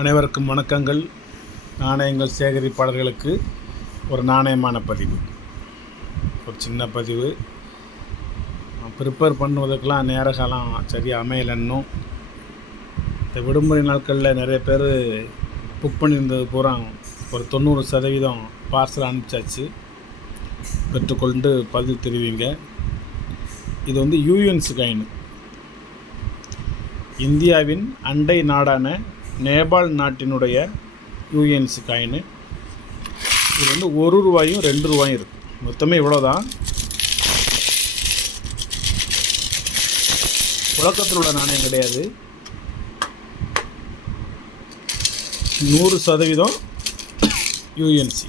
அனைவருக்கும் வணக்கங்கள். நாணயங்கள் சேகரிப்பாளர்களுக்கு ஒரு நாணயமான பதிவு, ஒரு சின்ன பதிவு. ப்ரிப்பேர் பண்ணுவதற்கெலாம் நேர காலம் சரியாக அமையலைன்னும், இந்த விடுமுறை நாட்களில் நிறைய பேர் புக் பண்ணியிருந்தது பூரா ஒரு 90% பார்சல் அனுப்பிச்சாச்சு. பெற்றுக்கொண்டு பதில் தெரிவிங்க. இது வந்து யூஎன்சி காயின். இந்தியாவின் அண்டை நாடான நேபாள் நாட்டினுடைய யூஎன்சி காயின். இது வந்து 1 ரூபாயும் 2 ரூபாயும் இருக்குது. மொத்தமே இவ்வளோ தான். புழக்கத்தில் உள்ள நாணயம் கிடையாது. 100% யூஎன்சி.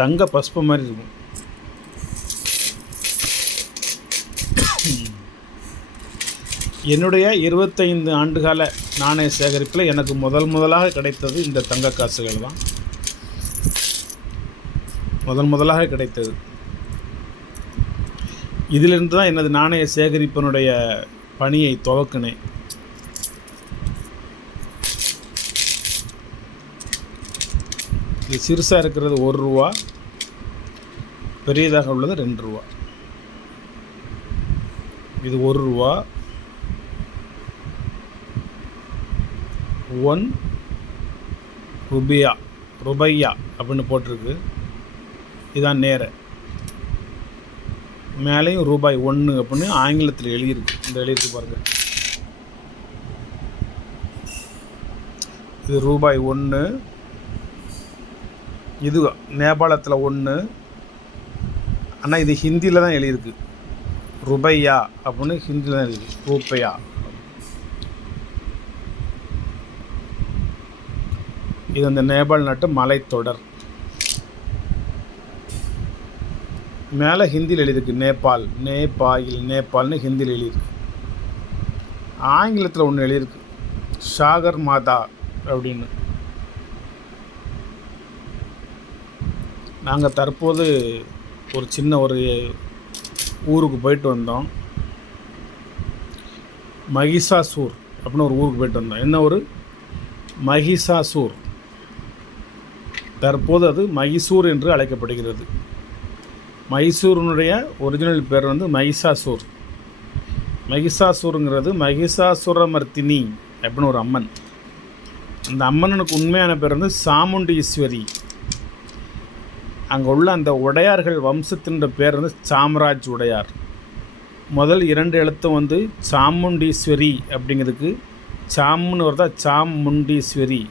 தங்க பஸ்பு மாதிரி இருக்கும். என்னுடைய 25 ஆண்டுகால நாணய சேகரிப்பில் எனக்கு முதலாக கிடைத்தது இந்த தங்க காசுகள் தான். முதலாக கிடைத்தது. இதிலிருந்து தான் எனது நாணய சேகரிப்பினுடைய பணியை துவக்கினேன். இது சிறுசாக இருக்கிறது 1 ரூபா, பெரியதாக உள்ளது 2 ரூபா. இது 1 ரூபா, 1 ருபையா அப்படின்னு போட்டிருக்கு. இதான் நேர. மேலேயும் ரூபாய் 1 அப்படின்னு ஆங்கிலத்தில் எழுதியிருக்கு. இந்த எழுதியிருக்கு பாருங்கள். இது ரூபாய் 1. இது நேபாளத்தில் 1. ஆனால் இது ஹிந்தியில் தான் எழுதியிருக்கு. ருபையா அப்படின்னு ஹிந்தியில் தான் எழுதியிருக்கு. ரூபையா. இது அந்த நேபாள் நாட்டு மலைத்தொடர். மேலே ஹிந்தியில் எழுதியிருக்கு நேபாள்னு ஹிந்தியில் எழுதியிருக்கு. ஆங்கிலத்தில் ஒன்று எழுதியிருக்கு, சாகர் மாதா அப்படின்னு. நாங்கள் தற்போது ஒரு சின்ன ஊருக்கு போயிட்டு வந்தோம். மகிஷாசூர் அப்படின்னு ஒரு ஊருக்கு போயிட்டு வந்தோம். என்ன ஊர்? மகிஷாசூர். தற்போது அது மைசூர் என்று அழைக்கப்படுகிறது. மைசூரினுடைய ஒரிஜினல் பேர் வந்து மகிஷாசூர். மகிஷாசூருங்கிறது மகிஷாசுரமர்த்தினி அப்படின்னு ஒரு அம்மன். அந்த அம்மனுக்கு உண்மையான பேர் வந்து சாமுண்டீஸ்வரி. அங்கே உள்ள அந்த உடையார்கள் வம்சத்தின் பேர் வந்து சாம்ராஜ் உடையார். முதல் 2 எழுத்தும் வந்து சாமுண்டீஸ்வரி அப்படிங்கிறதுக்கு சாம்னு வருதா, சாமுண்டீஸ்வரி.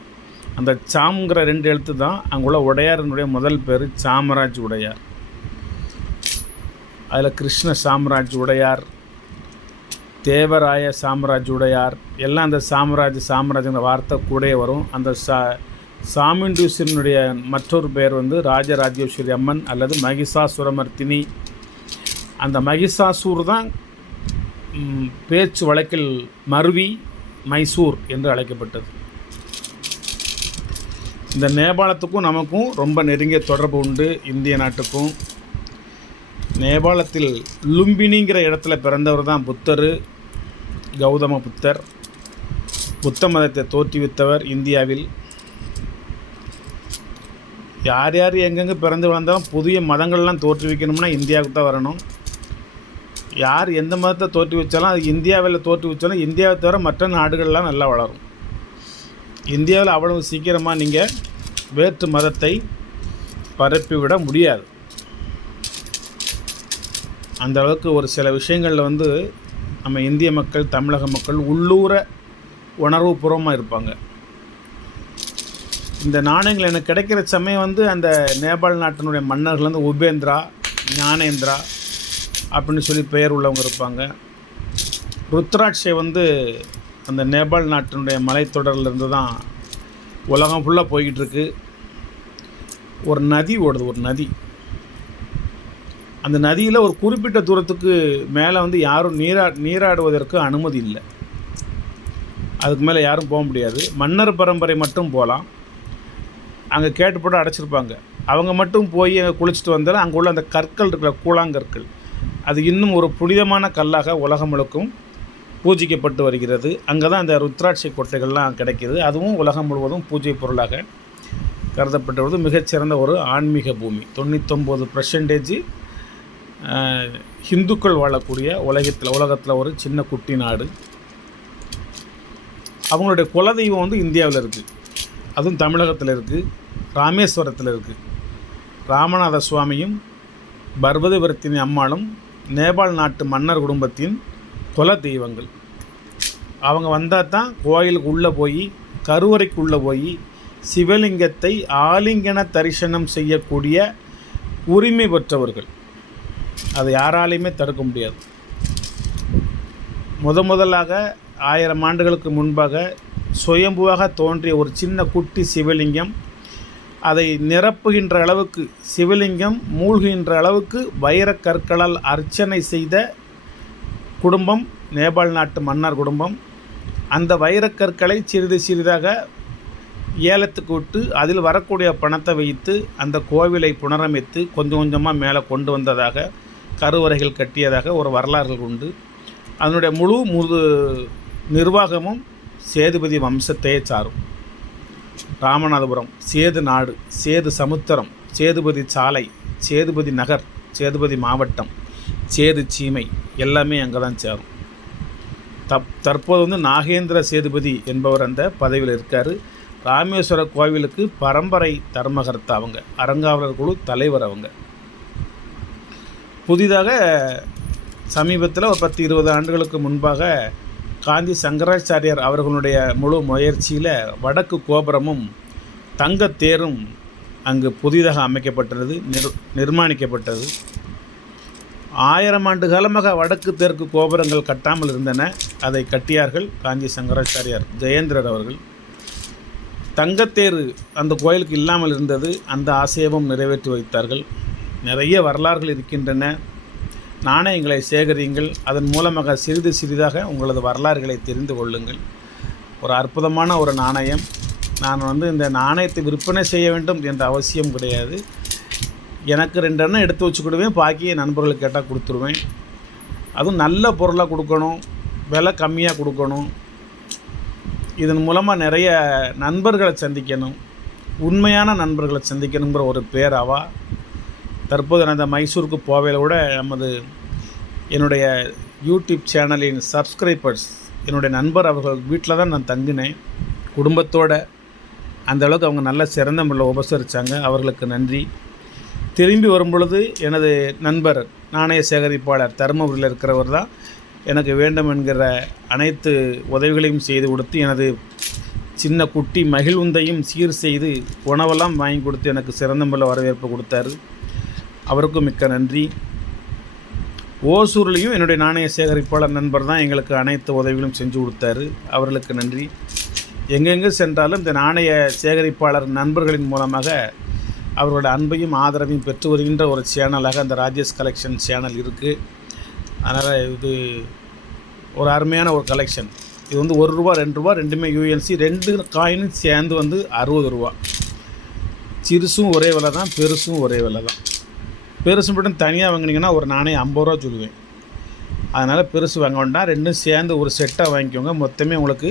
அந்த சாம்ங்கிற 2 எழுத்து தான் அங்குள்ள உடையாரினுடைய முதல் பேர் சாமராஜ் உடையார். அதில் கிருஷ்ண சாம்ராஜ் உடையார், தேவராய சாம்ராஜ் உடையார் எல்லாம் அந்த சாம்ராஜ்ங்கிற வார்த்தை கூட வரும். அந்த சாமுண்டீஸ்வரனுடைய மற்றொரு பெயர் வந்து ராஜராஜேஸ்வரி அம்மன் அல்லது மகிஷாசுரமர்த்தினி. அந்த மகிஷாசூர் தான் பேச்சு வழக்கில் மருவி மைசூர் என்று அழைக்கப்பட்டது. இந்த நேபாளத்துக்கும் நமக்கும் ரொம்ப நெருங்கிய தொடர்பு உண்டு. இந்திய நாட்டுக்கும். நேபாளத்தில் லும்பினிங்கிற இடத்துல பிறந்தவர் தான் புத்தர், கௌதம புத்தர். புத்த மதத்தை தோற்றுவித்தவர் இந்தியாவில். யார் எங்கெங்கே பிறந்து வளர்ந்தாலும் புதிய மதங்கள்லாம் தோற்றுவிக்கணும்னா இந்தியாவுக்கு தான் வரணும். யார் எந்த மதத்தை தோற்றுவிச்சாலும் அது இந்தியாவில் தோற்றுவிச்சாலும் இந்தியாவை தவிர மற்ற நாடுகள்லாம் நல்லா வளரும். இந்தியாவில் அவ்வளவு சீக்கிரமாக நீங்கள் வேற்று மதத்தை பரப்பிவிட முடியாது. அந்த அளவுக்கு ஒரு சில விஷயங்களில் வந்து நம்ம இந்திய மக்கள், தமிழக மக்கள் உள்ளூர உணர்வுபூர்வமாக இருப்பாங்க. இந்த நாணயங்கள் எனக்கு கிடைக்கிற சமயம் வந்து அந்த நேபாள் நாட்டினுடைய மன்னர்கள் வந்து உபேந்திரா, ஞானேந்திரா அப்படின்னு சொல்லி பெயர் உள்ளவங்க இருப்பாங்க. ருத்ராட்சை வந்து அந்த நேபாள் நாட்டினுடைய மலைத்தொடர்லேருந்து தான் உலகம் ஃபுல்லாக போய்கிட்டு இருக்கு. ஒரு நதி ஓடுது, ஒரு நதி. அந்த நதியில் ஒரு குறிப்பிட்ட தூரத்துக்கு மேலே வந்து யாரும் நீராடுவதற்கு அனுமதி இல்லை. அதுக்கு மேலே யாரும் போக முடியாது. மன்னர் பரம்பரை மட்டும் போகலாம். அங்கே கேட்டு போட்டு அடைச்சிருப்பாங்க. அவங்க மட்டும் போய் அங்கே குளிச்சுட்டு வந்தாலும் அங்கே உள்ள அந்த கற்கள் இருக்கிற கூழாங்கற்கள் அது இன்னும் ஒரு புனிதமான கல்லாக உலகம் முழுக்கும் பூஜிக்கப்பட்டு வருகிறது. அங்கே தான் அந்த ருத்ராட்சை கொட்டைகள்லாம் கிடைக்கிது. அதுவும் உலகம் முழுவதும் பூஜை பொருளாக கருதப்பட்டு வருவது. மிகச்சிறந்த ஒரு ஆன்மீக பூமி. 99% ஹிந்துக்கள் வாழக்கூடிய உலகத்தில் ஒரு சின்ன குட்டி நாடு. அவங்களுடைய குலதெய்வம் வந்து இந்தியாவில் இருக்குது, அதுவும் தமிழகத்தில் இருக்குது, ராமேஸ்வரத்தில் இருக்குது. ராமநாத சுவாமியும் பர்வதவர்த்தினி அம்மாளும் நேபாள் நாட்டு மன்னர் குடும்பத்தின் குல தெய்வங்கள். அவங்க வந்தால் தான் கோயிலுக்கு உள்ளே போய் கருவறைக்குள்ளே போய் சிவலிங்கத்தை ஆலிங்கன தரிசனம் செய்யக்கூடிய உரிமை பெற்றவர்கள். அதை யாராலையுமே தடுக்க முடியாது. முதலாக 1000 ஆண்டுகளுக்கு முன்பாக சுயம்புவாக தோன்றிய ஒரு சின்ன குட்டி சிவலிங்கம், அதை நிரப்புகின்ற அளவுக்கு, சிவலிங்கம் மூழ்கின்ற அளவுக்கு வைரக்கற்களால் அர்ச்சனை செய்த குடும்பம் நேபாள் நாட்டு மன்னர் குடும்பம். அந்த வைரக்கற்களை சிறிது சிறிதாக ஏலத்துக்கு விட்டு அதில் வரக்கூடிய பணத்தை வைத்து அந்த கோவிலை புனரமைத்து கொஞ்சம் கொஞ்சமாக மேலே கொண்டு வந்ததாக, கருவறைகள் கட்டியதாக ஒரு வரலாறுகள் உண்டு. அதனுடைய முழு நிர்வாகமும் சேதுபதி வம்சத்தையே சாரும். ராமநாதபுரம், சேது நாடு, சேது சமுத்திரம், சேதுபதி சாலை, சேதுபதி நகர், சேதுபதி மாவட்டம், சேது சீமை எல்லாமே அங்கே தான் சேரும். தற்போது வந்து நாகேந்திர சேதுபதி என்பவர் அந்த பதவியில் இருக்கார். ராமேஸ்வர கோவிலுக்கு பரம்பரை தர்மகர்த்தா அவங்க, அறங்காவலர் குழு தலைவர் அவங்க. புதிதாக சமீபத்தில் ஒரு 10-20 ஆண்டுகளுக்கு முன்பாக காஞ்சி சங்கராச்சாரியார் அவர்களுடைய முழு முயற்சியில் வடக்கு கோபுரமும் தங்கத்தேரும் அங்கு புதிதாக அமைக்கப்பட்டது, நிர்மாணிக்கப்பட்டது. 1000 ஆண்டு காலமாக வடக்கு தெற்கு கோபுரங்கள் கட்டாமல் இருந்தன. அதை கட்டியார்கள் காஞ்சி சங்கராச்சாரியார் ஜெயேந்திரர் அவர்கள். தங்கத்தேர் அந்த கோயிலுக்கு இல்லாமல் இருந்தது, அந்த ஆசையமும் நிறைவேற்றி வைத்தார்கள். நிறைய வரலாறுகள் இருக்கின்றன. நாணயங்களை சேகரியுங்கள், அதன் மூலமாக சிறிது சிறிதாக உங்களது வரலாறுகளை தெரிந்து கொள்ளுங்கள். ஒரு அற்புதமான ஒரு நாணயம். நான் வந்து இந்த நாணயத்தை விற்பனை செய்ய வேண்டும் என்ற அவசியம் கிடையாது. எனக்கு 2 எண்ணம் எடுத்து வச்சுக்கிடுவேன், பாக்கி நண்பர்களுக்கு கேட்டால் கொடுத்துருவேன். அதுவும் நல்ல பொருளாக கொடுக்கணும், விலை கம்மியாக கொடுக்கணும். இதன் மூலமாக நிறைய நண்பர்களை சந்திக்கணும், உண்மையான நண்பர்களை சந்திக்கணுங்கிற ஒரு பேராவா. தற்போது நான் இந்த மைசூருக்கு போவையில் கூட என்னுடைய யூடியூப் சேனலின் சப்ஸ்கிரைபர்ஸ், என்னுடைய நண்பர் அவர்கள் வீட்டில் தான் நான் தங்கினேன் குடும்பத்தோடு. அந்தளவுக்கு அவங்க நல்ல சிறந்த முறையில் உபசரித்தாங்க, அவர்களுக்கு நன்றி. திரும்பி வரும் பொழுது எனது நண்பர் நாணய சேகரிப்பாளர் தருமபுரியில் இருக்கிறவர் தான் எனக்கு வேண்டும் என்கிற அனைத்து உதவிகளையும் செய்து கொடுத்து, எனது சின்ன குட்டி மகிழ்வுந்தையும் சீர் செய்து உணவெல்லாம் வாங்கி கொடுத்து எனக்கு சிறந்த முறையில் வரவேற்பு கொடுத்தாரு. அவருக்கும் மிக்க நன்றி. ஓசூர்லேயும் என்னுடைய நாணய சேகரிப்பாளர் நண்பர் தான் எங்களுக்கு அனைத்து உதவிகளும் செஞ்சு கொடுத்தாரு, அவர்களுக்கு நன்றி. எங்கெங்கே சென்றாலும் இந்த நாணய சேகரிப்பாளர் நண்பர்களின் மூலமாக அவர்களோட அன்பையும் ஆதரவையும் பெற்று வருகின்ற ஒரு சேனலாக அந்த ராஜேஷ் கலெக்ஷன் சேனல் இருக்குது. அதனால் இது ஒரு அருமையான ஒரு கலெக்ஷன். இது வந்து ₹1, ₹2 ரெண்டுமே யூஎன்சி, 2 காயினும் சேர்ந்து வந்து ₹60. சிறுசும் ஒரே விலை தான், பெருசும் ஒரே விலை தான். பெருசு மட்டும் தனியாக வாங்கினீங்கன்னா ஒரு நாணயம் ₹50 சொல்லுவேன். அதனால் பெருசு வாங்க வேண்டாம், ரெண்டும் சேர்ந்து ஒரு செட்டாக வாங்கிக்கோங்க. மொத்தமே உங்களுக்கு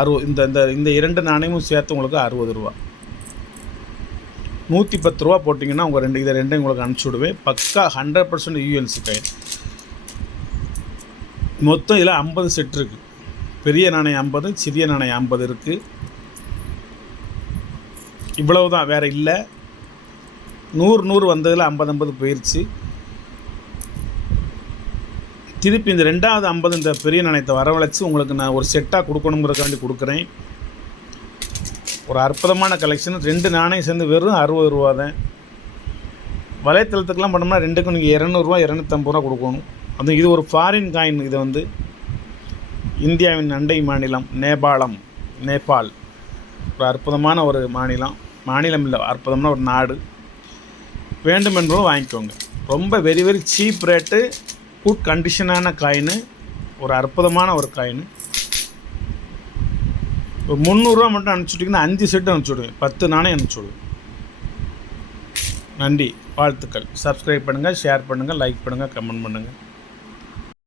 60. இந்த 2 நாணயமும் சேர்த்து உங்களுக்கு ₹60. ₹110 போட்டிங்கன்னா உங்கள் இதை ரெண்டையும் உங்களுக்கு அனுப்பிச்சி விடுவேன். பக்கா 100% யூஎன்சி காயின். மொத்தம் இதில் 50 செட் இருக்குது. பெரிய நாணயம் 50, சிறிய நாணயம் 50 இருக்குது. இவ்வளவு தான், வேறு இல்லை. 100 வந்ததில் 50 போயிடுச்சு. திருப்பி இந்த 2வது 50 இந்த பெரிய நாணயத்தை வரவழைச்சி உங்களுக்கு நான் ஒரு செட்டாக கொடுக்கணுங்கிறக்காண்டி கொடுக்குறேன். ஒரு அற்புதமான கலெக்ஷன். 2 நாணயம் சேர்ந்து வெறும் ₹60 தான். வலைத்தளத்துக்கெலாம் பண்ணோம்னா 2க்கும் நீங்கள் ₹200, ₹250 கொடுக்கணும். அது இது ஒரு ஃபாரின் காயின். இது வந்து இந்தியாவின் அண்டை மாநிலம் நேபாள். ஒரு அற்புதமான ஒரு மாநிலம் இல்லை, அற்புதமான ஒரு நாடு. வேண்டும் என்பதும் வாங்கிக்கோங்க. ரொம்ப very very cheap rate, good கண்டிஷனான காயின். ஒரு அற்புதமான ஒரு காயின். ஒரு ₹300 மட்டும் அனுப்பிச்சுட்டிங்கன்னா 5 செட்டு அனுப்பிச்சுடுவேன், 10 நாணயம் அனுப்பிச்சுடுவேன். நன்றி, வாழ்த்துக்கள். சப்ஸ்கிரைப் பண்ணுங்கள், ஷேர் பண்ணுங்கள், லைக் பண்ணுங்கள், கமெண்ட் பண்ணுங்கள்.